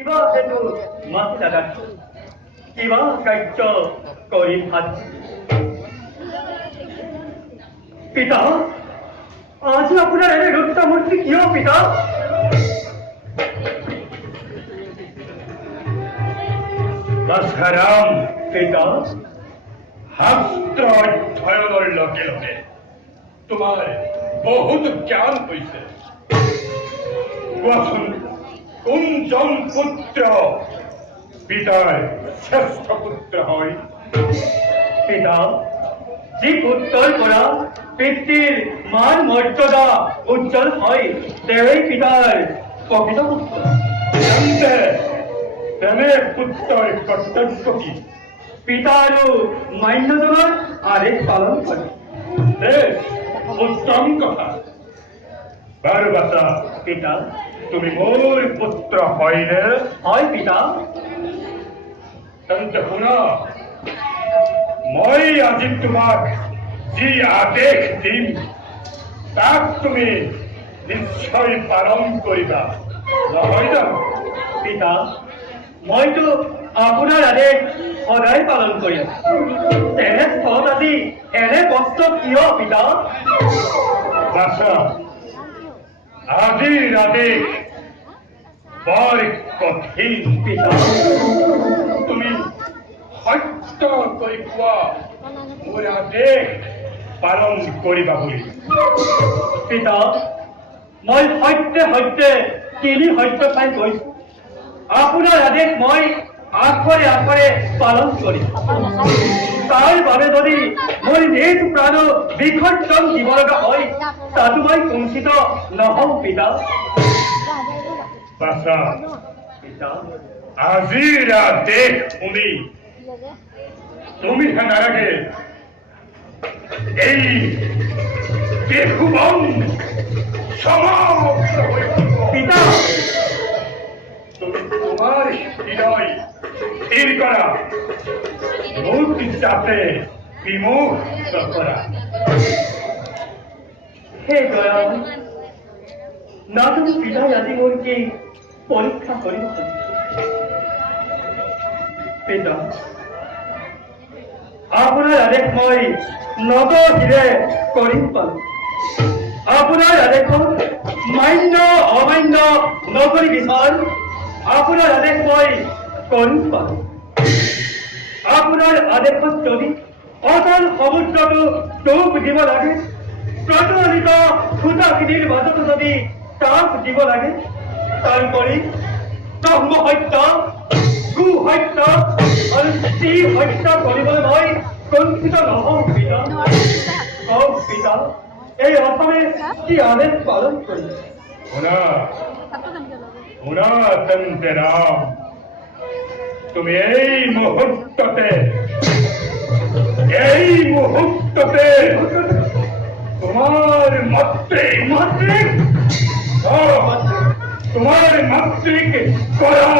কিবা হেতু মাতি লাগাচ্ছ কিবা কাৰ্য কৰি ভাত পিতা আজি আপোনাৰ এনে ৰূপটা মূৰ্তি কিয় পিতা ৰাম পিতা শাস্ত্ৰ অধ্যয়নৰ লগে লগে তোমাৰ বহুত জ্ঞান হৈছে কোৱাচোন কোনজন পুত্ৰ পিতাৰ শ্ৰেষ্ঠ পুত্ৰ হয় পিতা যি পুত্ৰৰ পৰা পিতৃৰ মান মৰ্যাদা উজ্জ্বল হয় তেৱেই পিতাৰ প্ৰকৃত পুত্ৰ তেন্তে তেনে পুত্ৰৰ কৰ্তব্য কি পিতা আৰু মান্যজনৰ আদেশ পালন কৰে উত্তম কথা বাৰু বাচা পিতা তুমি মোৰ পুত্ৰ হয়নে হয় পিতা তেন্তে শুনা মই আজি তোমাক যি আদেশ দিম তাক তুমি নিশ্চয় পালন কৰিবা নহয় জানো পিতা মইতো আপোনাৰ আদেশ সদায় পালন কৰি আছো তেনে স্থলত আজি এনে কষ্ট কিয় পিতা বাছা আজিৰ আদেশ বৰ কঠিন পিতা তুমি সত্য কৰি কোৱা মোৰ আদেশ পালন কৰিবা বুলি পিতা মই সত্যে সত্যে তিনি সত্য ঠাই গৈছো আপোনাৰ আদেশ মই আখৰে আখৰে পালন কৰিম তাৰ বাবে যদি মই নিজ প্ৰাণ বিসৰ্জন দিব লগা হয় তাতো মই কুণ্ঠিত নহওঁ পিতা বাছা পিতা আজিৰ আদেশ শুনি তুমি নালাগে এই দেশবন সমাপ্ত হৈ পৰিব। পিতা তুমি তোমাৰ হৃদয় স্থিৰ কৰা মোক যাতে বিমুখ নকৰা হে দয়া নাজানো পিতাই আজি মোৰ কি পৰীক্ষা কৰিব পিতা আপোনাৰ আদেশ মই নগহিৰে কৰিম পালো আপোনাৰ আদেশত মান্য অমান্য নকৰি বিচাৰ আপোনাৰ আদেশ মই কৰিম পালো আপোনাৰ আদেশত যদি অটল সমুদ্ৰটো ডুব দিব লাগে প্ৰচলিত সূতাখিনিৰ মাজতো যদি তাপ দিব লাগে তাৰোপৰি ব্ৰহ্ম হত্যা গো হত্যা আৰু স্ত্ৰী হত্যা কৰিবলৈ মই কুণ্ঠিত নহওঁ পিতা কওক পিতা এই অসমে কি আদেশ পালন কৰিছে শুনা শুনা তেন্তে ৰাম তুমি এই মুহূৰ্ততে তোমাৰ মাতৃক তোমাৰ মাতৃক কৰা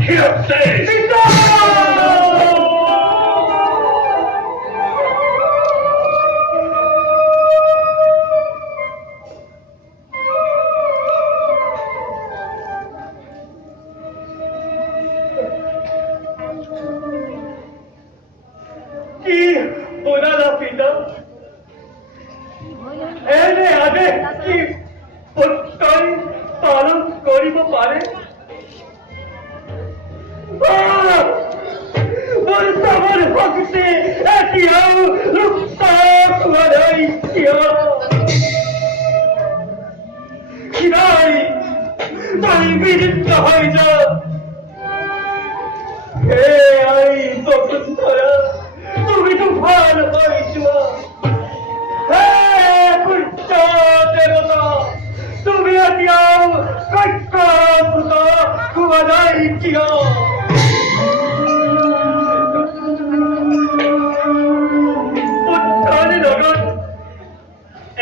শিৰচ্ছেদ কি শুনালা পিতা এনে আদেশ কি পুত্ৰই পালন কৰিব পাৰে মোৰ চাবৰ শক্তি এতিয়াও লুপ্ত হোৱা নাই কিয় নাই তাই বিচিত্ৰ হৈ যা হে আই বসুন্ধৰা তুমিতো ভাল হৈ যোৱা হে সূৰ্য দেৱতা তুমি এতিয়াও সত্যভূত হোৱা নাই কিয় পুত্ৰৰ লগত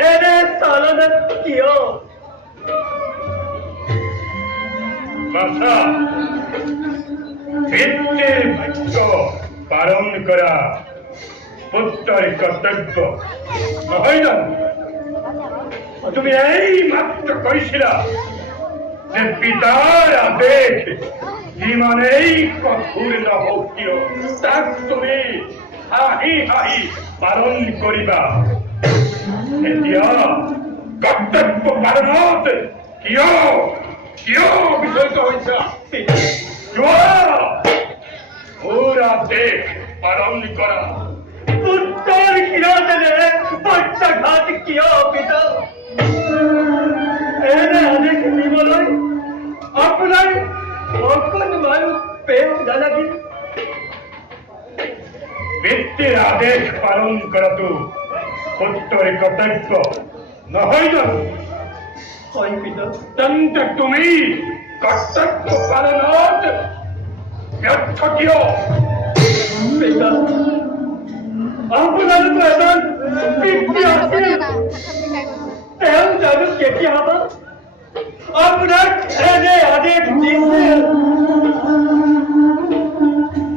এনে চালনা কিয় বাছা পিতৃৰ বাক্য পালন কৰা পুত্ৰৰ কৰ্তব্য নহয় জানো তুমি এই মাত্ৰ কৈছিলা যে পিতাৰ আদেশ যিমানেই কঠোৰ নহওক কিয় তাক তুমি হাঁহি হাঁহি পালন কৰিবা। এতিয়া কৰ্তব্য পালনত কিয় বিচলিত হৈছা? যোৱা মোৰ আদেশ পালন কৰা। পুত্ৰৰ শিৰতেৰে পক্ষাঘাত কিয় পিতা? এনে আদেশ দিবলৈ আপোনাৰ অকণমান পেট নালাগিল? পিতৃৰ আদেশ পালন কৰাটো পুত্ৰৰ কৰ্তব্য নহয় জানো? হয় পিতা। তেন্তে তুমি কৰ্তব্য পালনত ব্যৰ্থ কিয়? পিতা, আপোনালোকৰ এজন পিতৃ আছিল, তেওঁ জানো কেতিয়াবা আপোনাক এনে আদেশ দিছিল?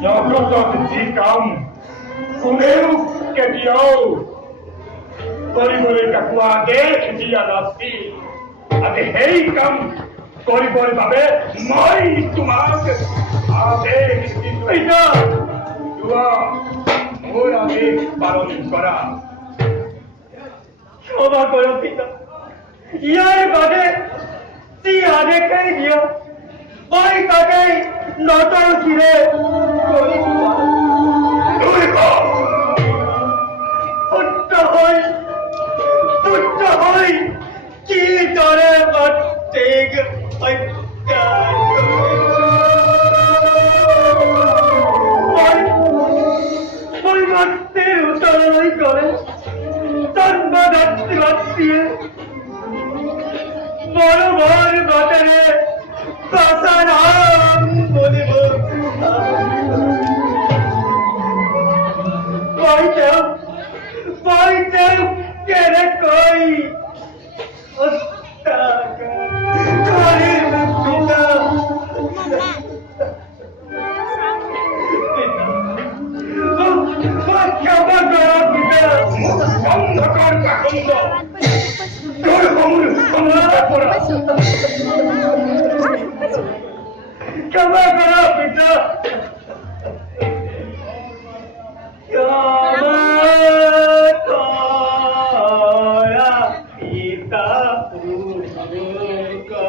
জগতত যি কাম কোনেও কেতিয়াও কৰিবলৈ কাকো আদেশ দিয়া নাছিল, আজি সেই কাম কৰিবৰ বাবে মই তোমাক আদেশ দিছো। পিতা, যোৱা মোৰ আদেশ পালন কৰা। ক্ষমা কৰক পিতা, ইয়াৰ বাদে যি আদেশেই দিয়া মই তাকেই নতৰ শিৰে কৰিম। পুত্ৰ হৈ কিদৰে মাতৃক হত্যা মই মাতৃৰ ওচৰলৈ গ'লে জন্মদাত্ৰীয়ে মৰমৰ বাটেৰে পাচাৰাম বলিব। মই তেওঁ কেনেকৈ হত্যা কৰিম পিতা? ক্ষমা কৰক পিতা। অন্ধকাৰ কাকন্দ তোৰ কমল ক্ষমতা কৰা। ক্ষমা কৰো পিতা। ক্ষমা কৰা পিতা পুত্ৰকা।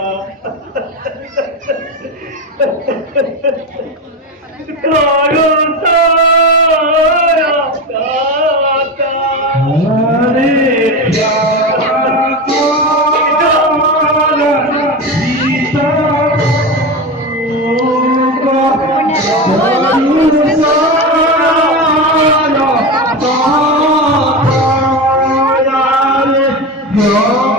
কৰো সাৰা কাকা। Oh